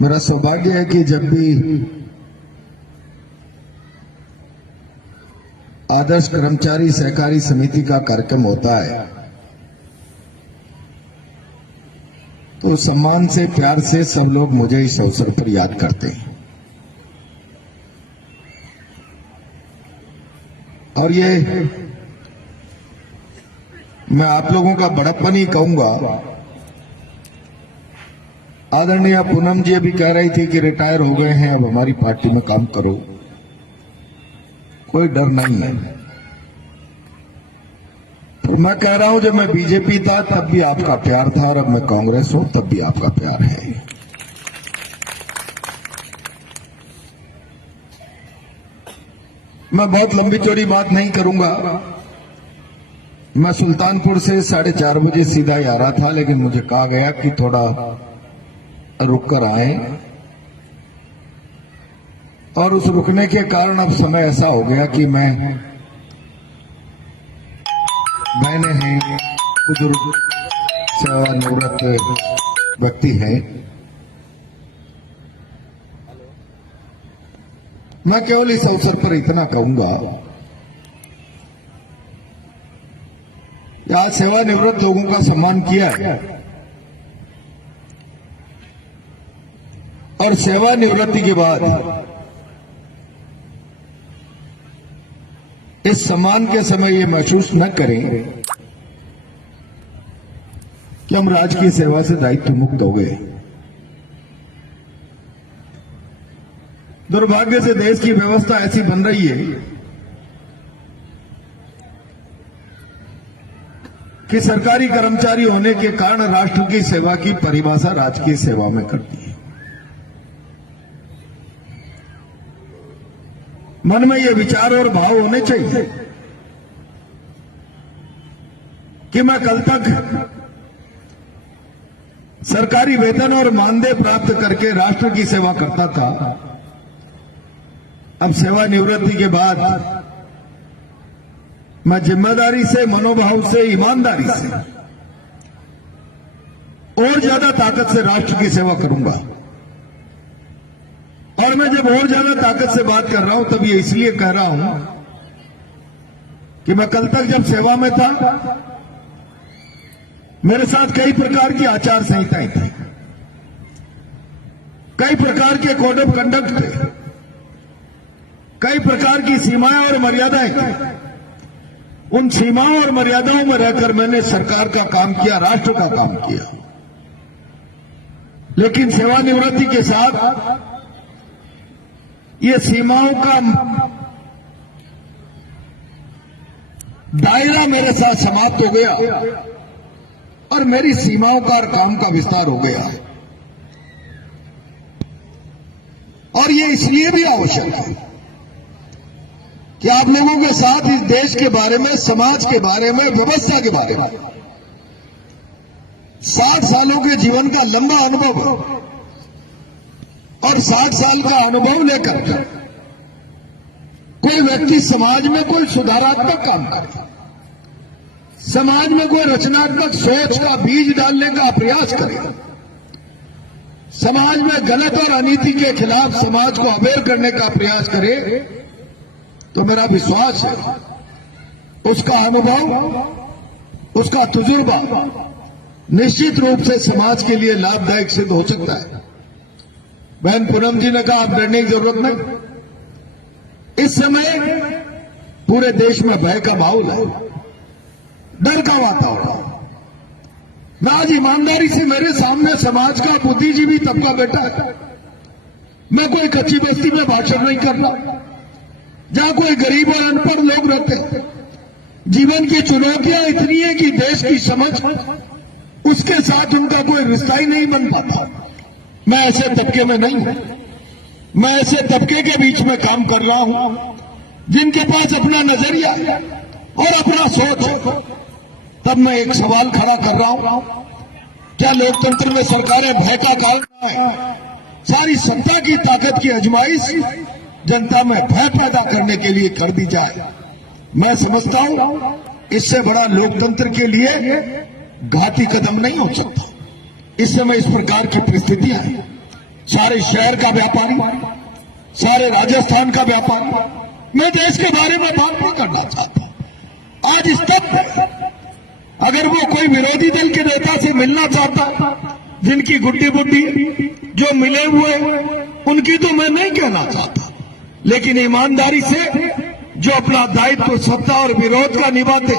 मेरा सौभाग्य है कि जब भी आदर्श कर्मचारी सहकारी समिति का कार्यक्रम होता है तो सम्मान से, प्यार से सब लोग मुझे इस अवसर पर याद करते हैं। और ये मैं आप लोगों का बड़प्पन ही कहूंगा। आदरणीय पूनम जी अभी कह रही थी कि रिटायर हो गए हैं, अब हमारी पार्टी में काम करो। कोई डर नहीं है। तो मैं कह रहा हूं, जब मैं बीजेपी था तब भी आपका प्यार था और अब मैं कांग्रेस हूं तब भी आपका प्यार है। मैं बहुत लंबी चौड़ी बात नहीं करूंगा। मैं सुल्तानपुर से 4:30 बजे सीधा ही आ रहा था, लेकिन मुझे कहा गया कि थोड़ा रुक कर आए, और उस रुकने के कारण अब समय ऐसा हो गया कि बहनें हैं, बुजुर्ग सेवानिवृत्त व्यक्ति हैं, मैं केवल इस अवसर पर इतना कहूंगा, आज सेवानिवृत्त लोगों का सम्मान किया है और सेवानिवृत्ति के बाद इस सम्मान के समय ये महसूस न करें कि हम राजकीय सेवा से दायित्व मुक्त हो गए। दुर्भाग्य से देश की व्यवस्था ऐसी बन रही है कि सरकारी कर्मचारी होने के कारण राष्ट्र की सेवा की परिभाषा राजकीय सेवा में करती है। मन में ये विचार और भाव होने चाहिए कि मैं कल तक सरकारी वेतन और मानदेय प्राप्त करके राष्ट्र की सेवा करता था, अब सेवानिवृत्ति के बाद मैं जिम्मेदारी से, मनोभाव से, ईमानदारी से और ज्यादा ताकत से राष्ट्र की सेवा करूंगा। और मैं जब और ज्यादा ताकत से बात कर रहा हूं तब ये इसलिए कह रहा हूं कि मैं कल तक जब सेवा में था मेरे साथ कई प्रकार की आचार संहिताएं थी, कई प्रकार के कोड ऑफ कंडक्ट थे, कई प्रकार की सीमाएं और मर्यादाएं थी। उन सीमाओं और मर्यादाओं में रहकर मैंने सरकार का काम किया, राष्ट्र का काम किया। लेकिन सेवानिवृत्ति के साथ ये सीमाओं का दायरा मेरे साथ समाप्त हो गया और मेरी सीमाओं का और काम का विस्तार हो गया। और ये इसलिए भी आवश्यक है कि आप लोगों के साथ इस देश के बारे में, समाज के बारे में, व्यवस्था के बारे में 60 सालों के जीवन का लंबा अनुभव और 60 साल का अनुभव लेकर कोई व्यक्ति समाज में कोई सुधारात्मक काम करे, समाज में कोई रचनात्मक सोच का बीज डालने का प्रयास करे, समाज में गलत और अनीति के खिलाफ समाज को अवेयर करने का प्रयास करे, तो मेरा विश्वास है उसका अनुभव, उसका तजुर्बा निश्चित रूप से समाज के लिए लाभदायक सिद्ध हो सकता है। बहन पूनम जी ने कहा आप डरने की जरूरत नहीं। इस समय पूरे देश में भय का माहौल है, डर का वातावरण। मैं आज ईमानदारी से, मेरे सामने समाज का बुद्धिजीवी तबका बैठा है। मैं कोई कच्ची बस्ती में भाषण नहीं कर रहा, जहां कोई गरीब और अनपढ़ लोग रहते हैं। जीवन की चुनौतियां इतनी है कि देश की समझ उसके साथ उनका कोई रिश्ता ही नहीं बन पाता। मैं ऐसे तबके में नहीं हूं। मैं ऐसे तबके के बीच में काम कर रहा हूं जिनके पास अपना नजरिया और अपना सोच है। तब मैं एक सवाल खड़ा कर रहा हूं, क्या लोकतंत्र में सरकारें भय का कारण है? सारी सत्ता की ताकत की आजमाइश जनता में भय पैदा करने के लिए कर दी जाए। मैं समझता हूं इससे बड़ा लोकतंत्र के लिए घाती कदम नहीं हो सकता। इस समय इस प्रकार की परिस्थितियां हैं। सारे शहर का व्यापारी, सारे राजस्थान का व्यापारी। मैं देश के बारे में बात नहीं करना चाहता। आज स्तब्ध है। अगर वो कोई विरोधी दल के नेता से मिलना चाहता, जिनकी गुड्डी बुड्डी जो मिले हुए उनकी तो मैं नहीं कहना चाहता, लेकिन ईमानदारी से जो अपना दायित्व सत्ता और विरोध का निभाते,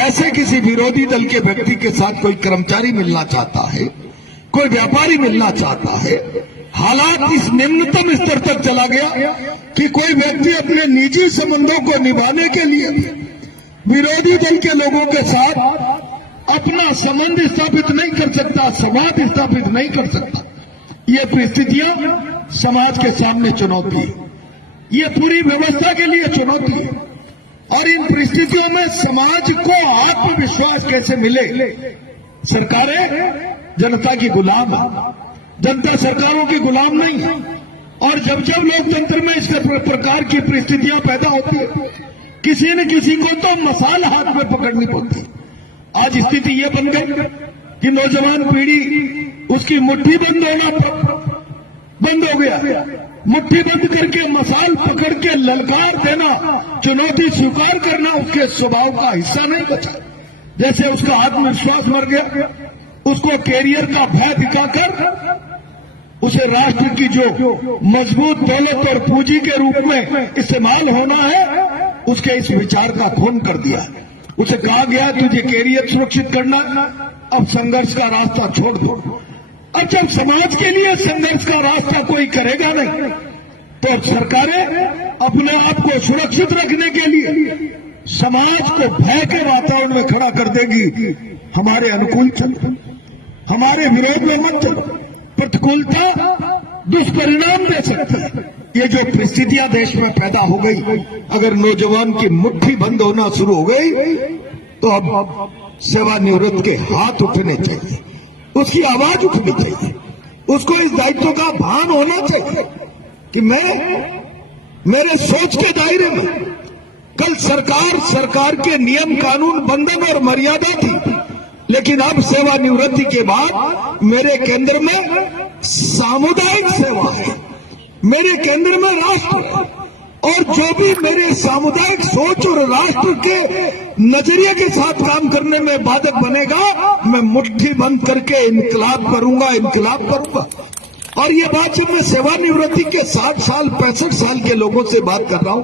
ऐसे किसी विरोधी दल के व्यक्ति के साथ कोई कर्मचारी मिलना चाहता है, कोई व्यापारी मिलना चाहता है। हालात इस निम्नतम स्तर तक चला गया कि कोई व्यक्ति अपने निजी संबंधों को निभाने के लिए विरोधी दल के लोगों के साथ अपना संबंध स्थापित नहीं कर सकता, संवाद स्थापित नहीं कर सकता। ये परिस्थितियां समाज के सामने चुनौती है, ये पूरी व्यवस्था के लिए चुनौती है। और इन परिस्थितियों में समाज को आत्मविश्वास कैसे मिले? सरकारें जनता की गुलाम है, जनता सरकारों की गुलाम नहीं है। और जब जब लोकतंत्र में इस प्रकार की परिस्थितियां पैदा होती है, किसी न किसी को तो मसाल हाथ में पकड़नी पड़ती है। आज स्थिति ये बन गई कि नौजवान पीढ़ी उसकी मुट्ठी बंद हो गया। मुट्ठी बंद करके मसाल पकड़ के ललकार देना, चुनौती स्वीकार करना उसके स्वभाव का हिस्सा नहीं बचा। जैसे उसका आत्मविश्वास मर गया, उसको कैरियर का भय दिखाकर उसे राष्ट्र की जो मजबूत दौलत और पूंजी के रूप में इस्तेमाल होना है, उसके इस विचार का खून कर दिया। उसे कहा गया तुझे कैरियर सुरक्षित करना, अब संघर्ष का रास्ता छोड़ दो। अब जब समाज के लिए संघर्ष का रास्ता कोई करेगा नहीं, तो सरकारें अपने आप को सुरक्षित रखने के लिए समाज को भय के वातावरण में खड़ा कर देगी। हमारे अनुकूल चलो, हमारे विरोध में मत चलो। प्रतिकूलता दुष्परिणाम दे सकती है। ये जो परिस्थितियां देश में पैदा हो गई, अगर नौजवान की मुट्ठी बंद होना शुरू हो गई, तो अब सेवानिवृत्त के हाथ उठने चाहिए, उसकी आवाज उठनी चाहिए, उसको इस दायित्व का भान होना चाहिए कि मेरे सोच के दायरे में कल सरकार के नियम कानून बंधन और मर्यादा थी, लेकिन अब सेवानिवृत्ति के बाद मेरे केंद्र में सामुदायिक सेवा है, मेरे केंद्र में राष्ट्र है। और जो भी मेरे सामुदायिक सोच और राष्ट्र के नजरिए के साथ काम करने में बाधक बनेगा, मैं मुट्ठी बंद करके इनकलाब करूंगा। और ये बात जब मैं सेवानिवृत्ति के 60 साल 65 साल के लोगों से बात कर रहा हूं,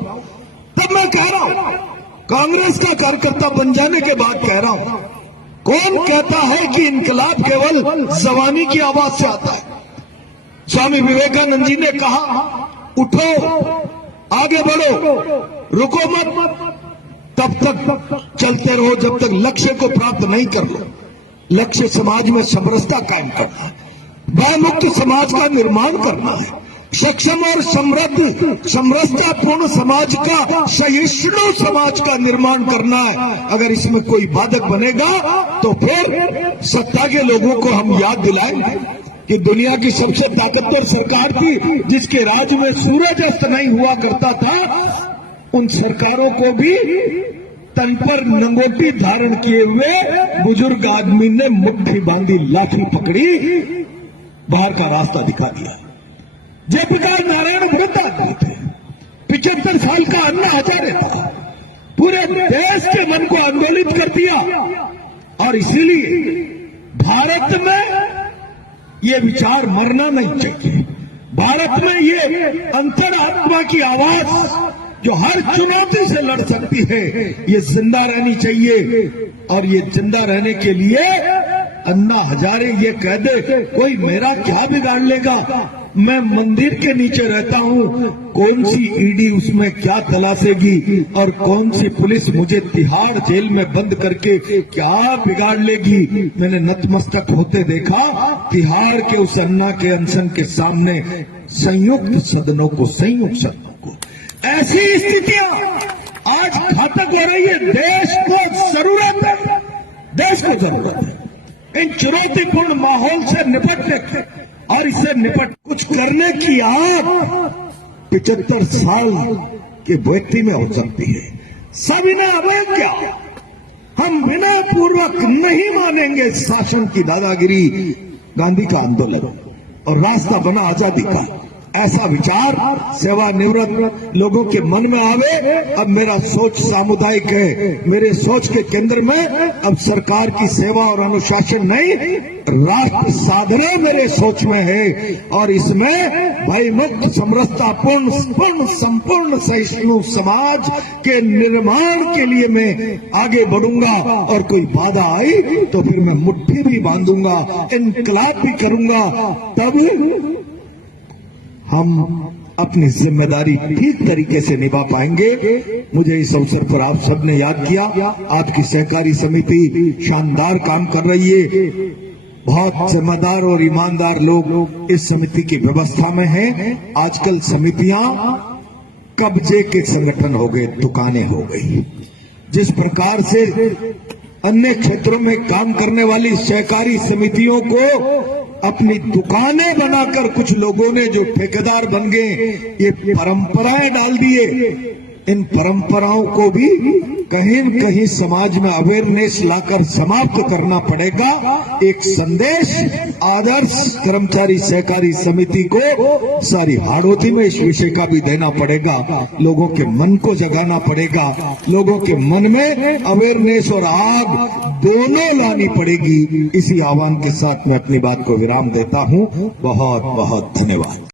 तब मैं कह रहा हूं, कांग्रेस का कार्यकर्ता बन जाने के बाद कह रहा हूं, कौन कहता है कि इनकलाब केवल जवानी की आवाज से आता है? स्वामी विवेकानंद जी ने कहा, उठो, आगे बढ़ो, रुको मत, तब तक चलते रहो जब तक लक्ष्य को प्राप्त नहीं कर लो। लक्ष्य समाज में समरसता कायम करना है, भयमुक्त समाज का निर्माण करना है, सक्षम और समृद्ध समरसतापूर्ण समाज का, सहिष्णु समाज का निर्माण करना है। अगर इसमें कोई बाधक बनेगा तो फिर सत्ता के लोगों को हम याद दिलाएंगे कि दुनिया की सबसे ताकतवर सरकार थी, जिसके राज में सूरज अस्त नहीं हुआ करता था। उन सरकारों को भी तन पर नंगोटी धारण किए हुए बुजुर्ग आदमी ने मुट्ठी बांधी, लाठी पकड़ी, बाहर का रास्ता दिखा दिया। जयप्रकाश नारायण वृद्ध आदमी थे, 75 साल का अन्ना हजारे था, पूरे देश के मन को आंदोलित कर दिया। और इसीलिए भारत में ये विचार मरना नहीं चाहिए। भारत में ये अंतरात्मा की आवाज जो हर चुनौती से लड़ सकती है, ये जिंदा रहनी चाहिए। और ये जिंदा रहने के लिए अन्ना हजारे ये कह दे, कोई मेरा क्या बिगाड़ लेगा, मैं मंदिर के नीचे रहता हूं, कौन सी ईडी उसमें क्या तलाशेगी, और कौन सी पुलिस मुझे तिहाड़ जेल में बंद करके क्या बिगाड़ लेगी। मैंने नतमस्तक होते देखा तिहाड़ के उस अन्ना के अनशन के सामने संयुक्त सदनों को। ऐसी स्थितियां आज घातक हो रही है। देश को जरूरत है इन चुनौतीपूर्ण माहौल से निपटने की, और इससे कुछ करने की आग 75 साल के व्यक्ति में हो सकती है। सविनय अवज्ञा, हम विनय पूर्वक नहीं मानेंगे शासन की दादागिरी। गांधी का आंदोलन, और रास्ता बना आजादी का। ऐसा विचार सेवानिवृत्त लोगों के मन में आवे। अब मेरा सोच सामुदायिक है। मेरे सोच के केंद्र में अब सरकार की सेवा और अनुशासन नहीं, राष्ट्र साधना मेरे सोच में है। और इसमें भयमुक्त, समरसतापूर्ण, संपूर्ण सहिष्णु समाज के निर्माण के लिए मैं आगे बढ़ूंगा। और कोई बाधा आई तो फिर मैं मुट्ठी भी बांधूंगा, इनकलाब भी करूंगा। तब हम अपनी जिम्मेदारी ठीक तरीके से निभा पाएंगे। मुझे इस अवसर पर आप सबने याद किया। आपकी सहकारी समिति शानदार काम कर रही है। बहुत जिम्मेदार और ईमानदार लोग इस समिति की व्यवस्था में हैं। आजकल समितियां कब्जे के संगठन हो गए, दुकानें हो गई। जिस प्रकार से अन्य क्षेत्रों में काम करने वाली सहकारी समितियों को अपनी दुकानें बनाकर कुछ लोगों ने जो ठेकेदार बन गए, ये परंपराएं डाल दिए। इन परंपराओं को भी कहीं न कहीं समाज में अवेयरनेस लाकर समाप्त करना पड़ेगा। एक संदेश आदर्श कर्मचारी सहकारी समिति को सारी हाड़ोती में इस विषय का भी देना पड़ेगा। लोगों के मन को जगाना पड़ेगा। लोगों के मन में अवेयरनेस और आग दोनों लानी पड़ेगी। इसी आह्वान के साथ मैं अपनी बात को विराम देता हूं। बहुत बहुत धन्यवाद।